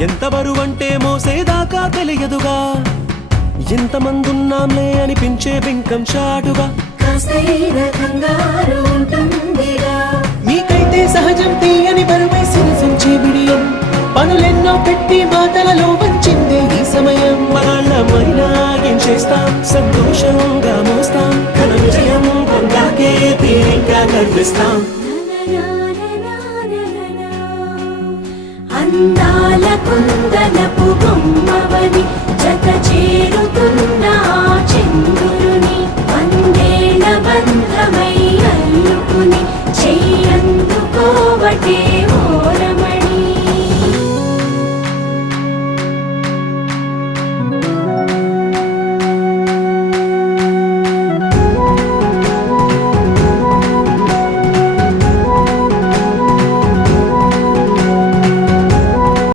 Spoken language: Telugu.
ఎంత బరువంటే మోసేదాకా తెలియదుగా, ఎంతమందున్నాంలే అనిపించే బింకం చాటుగా. మీకైతే సహజం తీయని బరువై సిరిసించే బిడియం, పనులెన్నో పెట్టి మాటలలో వంచిందే ఈ సమయం. మగాళ్ళమైనా ఏం చేస్తాం, సంతోషంగా మోస్తాం, ఘన విజయం పొందాకే తీరిగ్గా కనిపిస్తాం. అందాల కుందనపు బొమ్మవని జత చేరుతున్న చంద్రుడు